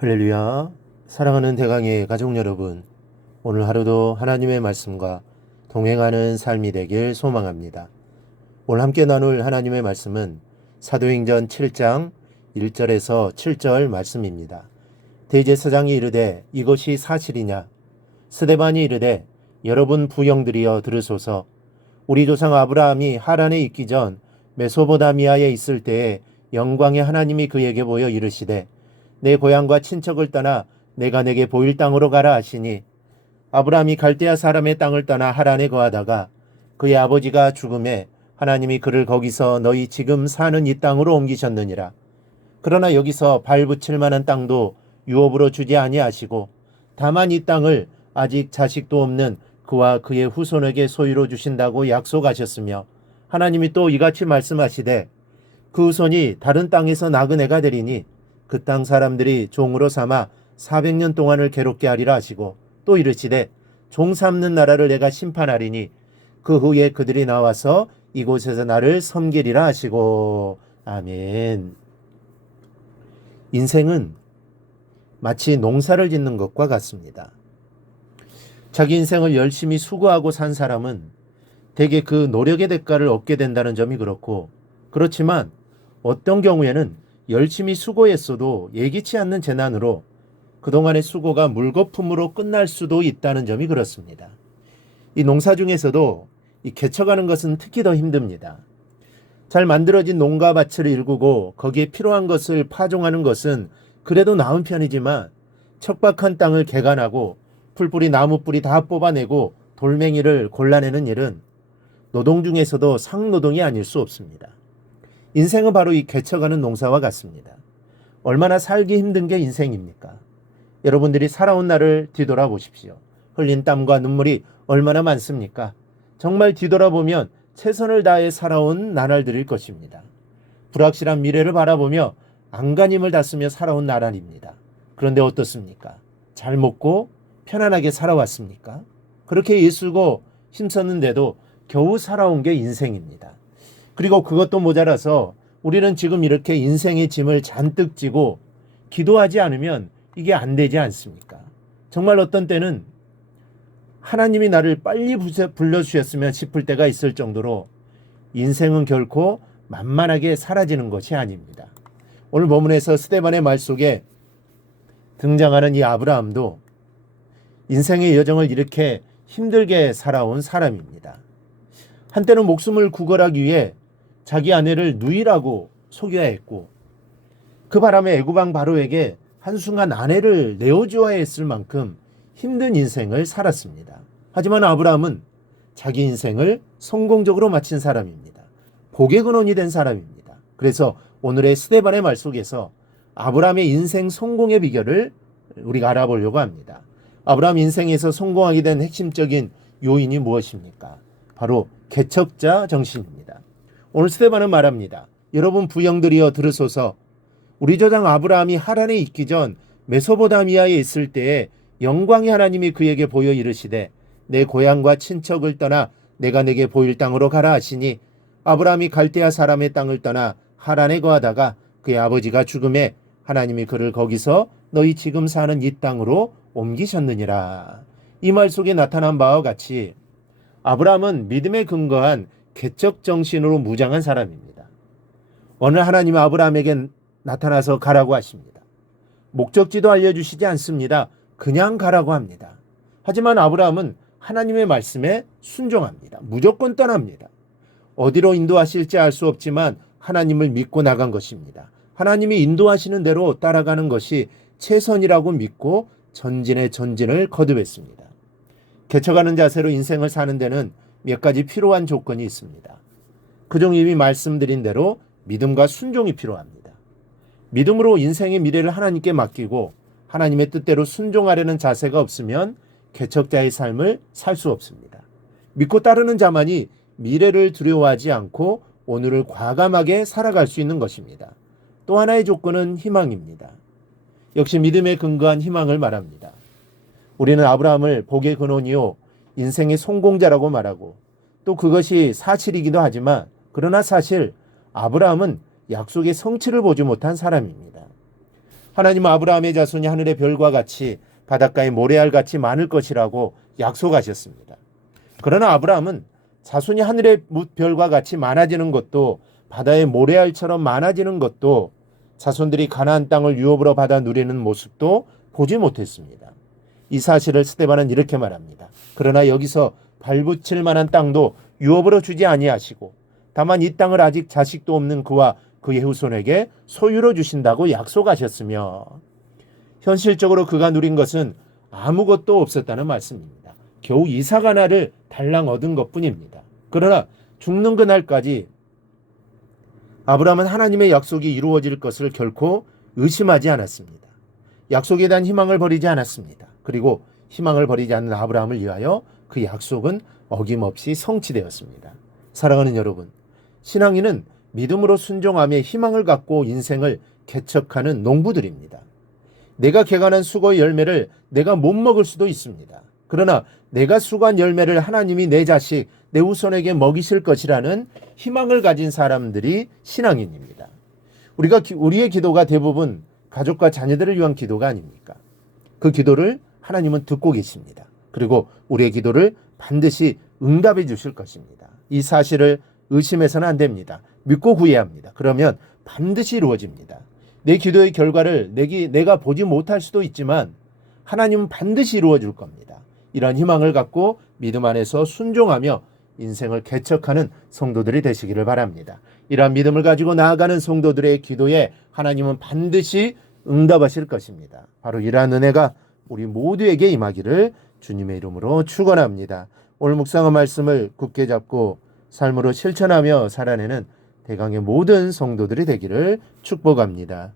할렐루야. 사랑하는 대강의 가족 여러분, 오늘 하루도 하나님의 말씀과 동행하는 삶이 되길 소망합니다. 오늘 함께 나눌 하나님의 말씀은 사도행전 7장 1절에서 7절 말씀입니다. 대제사장이 이르되 이것이 사실이냐? 스데반이 이르되 여러분 부형들이여 들으소서. 우리 조상 아브라함이 하란에 있기 전 메소포다미아에 있을 때에 영광의 하나님이 그에게 보여 이르시되 내 고향과 친척을 떠나 내가 내게 보일 땅으로 가라 하시니 아브라함이 갈대아 사람의 땅을 떠나 하란에 거하다가 그의 아버지가 죽음에 하나님이 그를 거기서 너희 지금 사는 이 땅으로 옮기셨느니라. 그러나 여기서 발 붙일 만한 땅도 유업으로 주지 아니하시고 다만 이 땅을 아직 자식도 없는 그와 그의 후손에게 소유로 주신다고 약속하셨으며 하나님이 또 이같이 말씀하시되 그 후손이 다른 땅에서 나그네가 되리니 그 땅 사람들이 종으로 삼아 400년 동안을 괴롭게 하리라 하시고 또 이르시되 종 삼는 나라를 내가 심판하리니 그 후에 그들이 나와서 이곳에서 나를 섬기리라 하시고. 아멘. 인생은 마치 농사를 짓는 것과 같습니다. 자기 인생을 열심히 수고하고 산 사람은 대개 그 노력의 대가를 얻게 된다는 점이 그렇지만 어떤 경우에는 열심히 수고했어도 예기치 않는 재난으로 그동안의 수고가 물거품으로 끝날 수도 있다는 점이 그렇습니다. 이 농사 중에서도 이 개척하는 것은 특히 더 힘듭니다. 잘 만들어진 농가밭을 일구고 거기에 필요한 것을 파종하는 것은 그래도 나은 편이지만 척박한 땅을 개간하고 풀뿌리 나무뿌리 다 뽑아내고 돌멩이를 골라내는 일은 노동 중에서도 상노동이 아닐 수 없습니다. 인생은 바로 이 개척하는 농사와 같습니다. 얼마나 살기 힘든 게 인생입니까? 여러분들이 살아온 날을 뒤돌아보십시오. 흘린 땀과 눈물이 얼마나 많습니까? 정말 뒤돌아보면 최선을 다해 살아온 나날들일 것입니다. 불확실한 미래를 바라보며 안간힘을 다쓰며 살아온 나날입니다. 그런데 어떻습니까? 잘 먹고 편안하게 살아왔습니까? 그렇게 애쓰고 힘썼는데도 겨우 살아온 게 인생입니다. 그리고 그것도 모자라서 우리는 지금 이렇게 인생의 짐을 잔뜩 지고 기도하지 않으면 이게 안 되지 않습니까? 정말 어떤 때는 하나님이 나를 빨리 불러주셨으면 싶을 때가 있을 정도로 인생은 결코 만만하게 사라지는 것이 아닙니다. 오늘 본문에서 스데반의 말 속에 등장하는 이 아브라함도 인생의 여정을 이렇게 힘들게 살아온 사람입니다. 한때는 목숨을 구걸하기 위해 자기 아내를 누이라고 속여야 했고 그 바람에 애굽왕 바로에게 한순간 아내를 내어주어야 했을 만큼 힘든 인생을 살았습니다. 하지만 아브라함은 자기 인생을 성공적으로 마친 사람입니다. 복의 근원이 된 사람입니다. 그래서 오늘의 스데반의 말 속에서 아브라함의 인생 성공의 비결을 우리가 알아보려고 합니다. 아브라함 인생에서 성공하게 된 핵심적인 요인이 무엇입니까? 바로 개척자 정신입니다. 오늘 스데반은 말합니다. 여러분 부형들이여 들으소서. 우리 조상 아브라함이 하란에 있기 전 메소포다미아에 있을 때에 영광의 하나님이 그에게 보여 이르시되 내 고향과 친척을 떠나 내가 내게 보일 땅으로 가라 하시니 아브라함이 갈대아 사람의 땅을 떠나 하란에 거하다가 그의 아버지가 죽음에 하나님이 그를 거기서 너희 지금 사는 이 땅으로 옮기셨느니라. 이 말 속에 나타난 바와 같이 아브라함은 믿음에 근거한 개척 정신으로 무장한 사람입니다. 어느 하나님이 아브라함에게 나타나서 가라고 하십니다. 목적지도 알려주시지 않습니다. 그냥 가라고 합니다. 하지만 아브라함은 하나님의 말씀에 순종합니다. 무조건 떠납니다. 어디로 인도하실지 알 수 없지만 하나님을 믿고 나간 것입니다. 하나님이 인도하시는 대로 따라가는 것이 최선이라고 믿고 전진의 전진을 거듭했습니다. 개척하는 자세로 인생을 사는 데는 몇 가지 필요한 조건이 있습니다. 그중 이미 말씀드린 대로 믿음과 순종이 필요합니다. 믿음으로 인생의 미래를 하나님께 맡기고 하나님의 뜻대로 순종하려는 자세가 없으면 개척자의 삶을 살 수 없습니다. 믿고 따르는 자만이 미래를 두려워하지 않고 오늘을 과감하게 살아갈 수 있는 것입니다. 또 하나의 조건은 희망입니다. 역시 믿음에 근거한 희망을 말합니다. 우리는 아브라함을 복의 근원이요 인생의 성공자라고 말하고 또 그것이 사실이기도 하지만 그러나 사실 아브라함은 약속의 성취를 보지 못한 사람입니다. 하나님은 아브라함의 자손이 하늘의 별과 같이 바닷가의 모래알 같이 많을 것이라고 약속하셨습니다. 그러나 아브라함은 자손이 하늘의 별과 같이 많아지는 것도 바다의 모래알처럼 많아지는 것도 자손들이 가나안 땅을 유업으로 받아 누리는 모습도 보지 못했습니다. 이 사실을 스데반은 이렇게 말합니다. 그러나 여기서 발붙일 만한 땅도 유업으로 주지 아니하시고 다만 이 땅을 아직 자식도 없는 그와 그의 후손에게 소유로 주신다고 약속하셨으며 현실적으로 그가 누린 것은 아무것도 없었다는 말씀입니다. 겨우 이삭 하나를 달랑 얻은 것뿐입니다. 그러나 죽는 그날까지 아브라함은 하나님의 약속이 이루어질 것을 결코 의심하지 않았습니다. 약속에 대한 희망을 버리지 않았습니다. 그리고 희망을 버리지 않는 아브라함을 위하여 그 약속은 어김없이 성취되었습니다. 사랑하는 여러분, 신앙인은 믿음으로 순종하며 희망을 갖고 인생을 개척하는 농부들입니다. 내가 개간한 수고의 열매를 내가 못 먹을 수도 있습니다. 그러나 내가 수고한 열매를 하나님이 내 자식, 내 후손에게 먹이실 것이라는 희망을 가진 사람들이 신앙인입니다. 우리의 기도가 대부분 가족과 자녀들을 위한 기도가 아닙니까? 그 기도를 하나님은 듣고 계십니다. 그리고 우리의 기도를 반드시 응답해 주실 것입니다. 이 사실을 의심해서는 안 됩니다. 믿고 구해야 합니다. 그러면 반드시 이루어집니다. 내 기도의 결과를 내가 보지 못할 수도 있지만 하나님은 반드시 이루어 줄 겁니다. 이런 희망을 갖고 믿음 안에서 순종하며 인생을 개척하는 성도들이 되시기를 바랍니다. 이러한 믿음을 가지고 나아가는 성도들의 기도에 하나님은 반드시 응답하실 것입니다. 바로 이러한 은혜가 우리 모두에게 임하기를 주님의 이름으로 축원합니다. 오늘 묵상한 말씀을 굳게 잡고 삶으로 실천하며 살아내는 대강의 모든 성도들이 되기를 축복합니다.